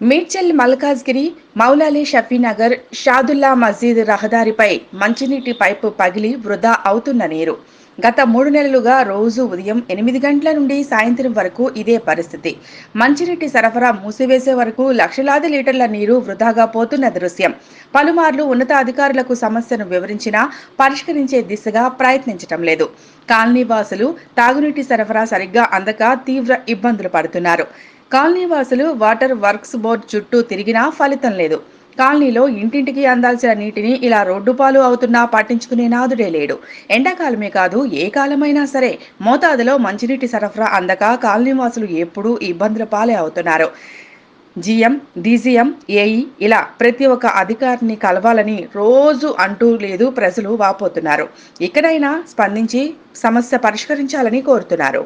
మేడ్చల్ మల్కాజ్గిరి, మౌలాలి షఫీనగర్, షాదుల్లా మసీద్ రహదారిపై మంచినీటి పైపు పగిలి వృధా అవుతున్న నీరు. గత 3 నెలలుగా రోజు ఉదయం 8 గంటల నుండి సాయంత్రం వరకు ఇదే పరిస్థితి. మంచినీటి సరఫరా మూసివేసే వరకు లక్షలాది లీటర్ల నీరు వృధాగా పోతున్న దృశ్యం. పలుమార్లు ఉన్నతాధికారులకు సమస్యను వివరించినా పరిష్కరించే దిశగా ప్రయత్నించటం లేదు. కాలనీ వాసులు తాగునీటి సరఫరా సరిగ్గా అందక తీవ్ర ఇబ్బందులు పడుతున్నారు. కాలనీ వాసులు వాటర్ వర్క్స్ బోర్డు చుట్టూ తిరిగినా ఫలితం లేదు. కాలనీలో ఇంటింటికి అందాల్సిన నీటిని ఇలా రోడ్డుపాలు అవుతున్నా పట్టించుకునే నాదుడే లేడు. ఎండాకాలమే కాదు, ఏ కాలమైనా సరే మోతాదులో మంచినీటి సరఫరా అందక కాలనీ వాసులు ఎప్పుడూ ఇబ్బందుల పాలే అవుతున్నారు. జీఎం, డీజీఎం, ఏఈ ఇలా ప్రతి ఒక్క అధికారిని కలవాలని రోజు అంటూ లేదు ప్రజలు వాపోతున్నారు. ఇక్కడైనా స్పందించి సమస్య పరిష్కరించాలని కోరుతున్నారు.